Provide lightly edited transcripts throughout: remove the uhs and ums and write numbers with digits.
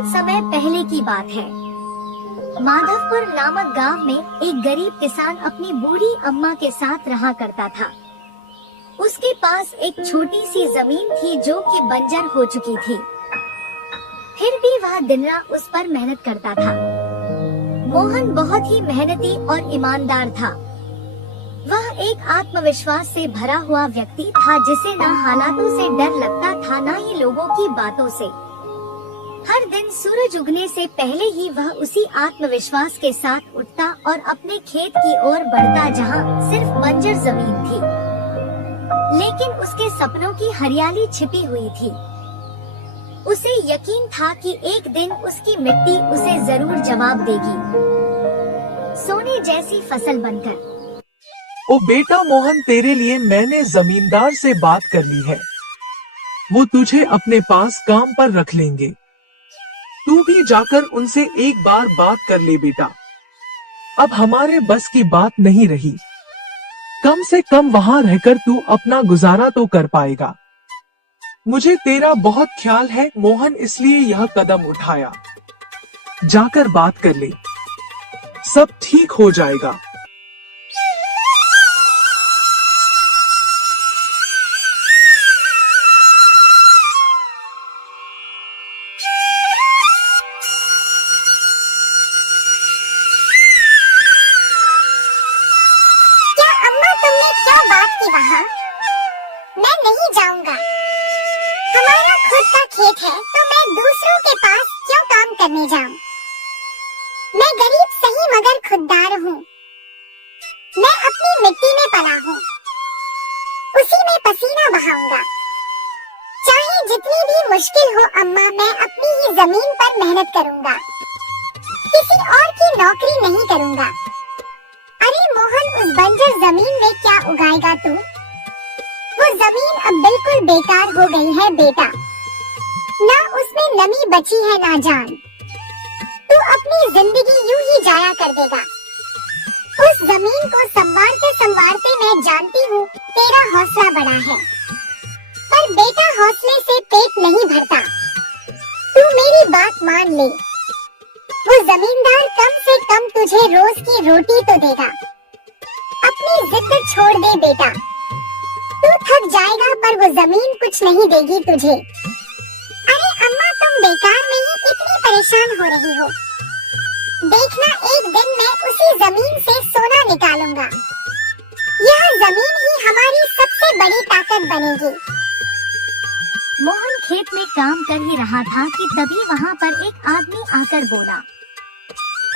बहुत समय पहले की बात है। माधवपुर नामक गांव में एक गरीब किसान अपनी बूढ़ी अम्मा के साथ रहा करता था। उसके पास एक छोटी सी जमीन थी जो कि बंजर हो चुकी थी। फिर भी वह दिन रात उस पर मेहनत करता था। मोहन बहुत ही मेहनती और ईमानदार था। वह एक आत्मविश्वास से भरा हुआ व्यक्ति था जिसे न हालातों से डर लगता था न ही लोगों की बातों से। हर दिन सूरज उगने से पहले ही वह उसी आत्मविश्वास के साथ उठता और अपने खेत की ओर बढ़ता जहां सिर्फ बंजर जमीन थी, लेकिन उसके सपनों की हरियाली छिपी हुई थी। उसे यकीन था कि एक दिन उसकी मिट्टी उसे जरूर जवाब देगी, सोने जैसी फसल बनकर। ओ बेटा मोहन, तेरे लिए मैंने जमींदार से बात कर ली है। वो तुझे अपने पास काम पर रख लेंगे। तू भी जाकर उनसे एक बार बात कर ले बेटा। अब हमारे बस की बात नहीं रही। कम से कम वहाँ रहकर तू अपना गुजारा तो कर पाएगा। मुझे तेरा बहुत ख्याल है मोहन, इसलिए यह कदम उठाया। जाकर बात कर ले, सब ठीक हो जाएगा। वहाँ मैं नहीं जाऊंगा। हमारा खुद का खेत है तो मैं दूसरों के पास क्यों काम करने जाऊं? मैं गरीब सही मगर खुददार हूँ। मैं अपनी मिट्टी में पला हूँ, उसी में पसीना बहाऊंगा। चाहे जितनी भी मुश्किल हो अम्मा, मैं अपनी ही जमीन पर मेहनत करूंगा, किसी और की नौकरी नहीं करूंगा। अरे मोहन, उस बंजर जमीन में क्या उगाएगा तू? वो जमीन अब बिल्कुल बेकार हो गई है बेटा। ना उसमें नमी बची है ना जान। तू अपनी जिंदगी यूं ही जाया कर देगा। उस जमीन को संवारते संवारते मैं जानती हूँ तेरा हौसला बड़ा है, पर बेटा हौसले से पेट नहीं भरता। तू मेरी बात मान ले। वो जमींदार कम से कम तुझे रोज की रोटी तो देगा। अपनी जिद छोड़ दे बेटा। तू थक जाएगा पर वो जमीन कुछ नहीं देगी तुझे। अरे अम्मा, तुम बेकार में ही इतनी परेशान हो रही हो। देखना, एक दिन मैं उसी जमीन से सोना निकालूंगा। यह जमीन ही हमारी सबसे बड़ी ताकत बनेगी। मोहन खेत में काम कर ही रहा था कि तभी वहाँ पर एक आदमी आकर बोला,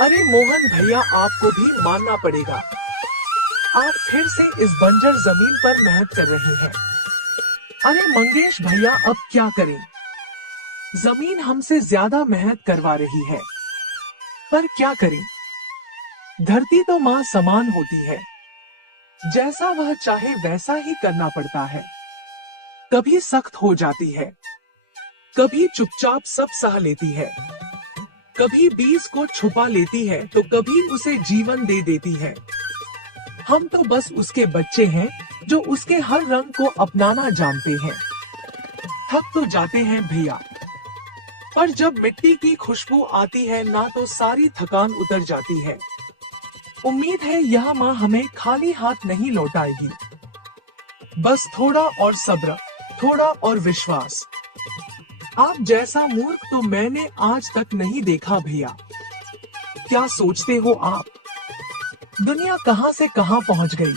अरे मोहन भैया, आपको भी मानना पड़ेगा। आप फिर से इस बंजर जमीन पर मेहनत कर रहे हैं। अरे मंगेश भैया, अब क्या करें? जमीन हमसे ज्यादा मेहनत करवा रही है, पर क्या करें? धरती तो माँ समान होती है, जैसा वह चाहे वैसा ही करना पड़ता है। कभी सख्त हो जाती है, कभी चुपचाप सब सह लेती है, कभी बीज को छुपा लेती है तो कभी उसे जीवन दे देती है। हम तो बस उसके बच्चे हैं जो उसके हर रंग को अपनाना जानते हैं। थक तो जाते हैं भैया, पर जब मिट्टी की खुशबू आती है ना तो सारी थकान उतर जाती है। उम्मीद है यह माँ हमें खाली हाथ नहीं लौटाएगी। बस थोड़ा और सब्र, थोड़ा और विश्वास। आप जैसा मूर्ख तो मैंने आज तक नहीं देखा भैया। क्या सोचते हो आप? दुनिया कहां से कहां पहुंच गई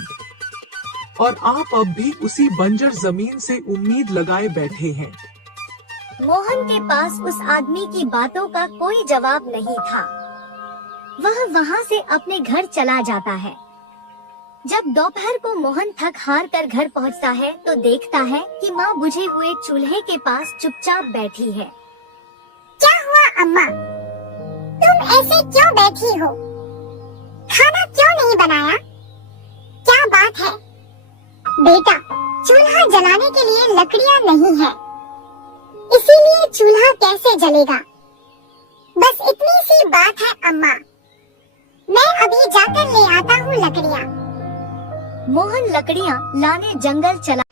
और आप अब भी उसी बंजर जमीन से उम्मीद लगाए बैठे हैं। मोहन के पास उस आदमी की बातों का कोई जवाब नहीं था। वह वहाँ से अपने घर चला जाता है। जब दोपहर को मोहन थक हार कर घर पहुँचता है तो देखता है कि माँ बुझे हुए चूल्हे के पास चुपचाप बैठी है। क्या हुआ अम्मा? तुम ऐसे क्यों बैठी हो? खाना क्यों नहीं बनाया? क्या बात है? बेटा, चूल्हा जलाने के लिए लकड़ियाँ नहीं है, इसीलिए चूल्हा कैसे जलेगा? बस इतनी सी बात है अम्मा। मैं अभी जाकर ले आता हूँ लकड़ियाँ। मोहन लकड़ियाँ लाने जंगल चला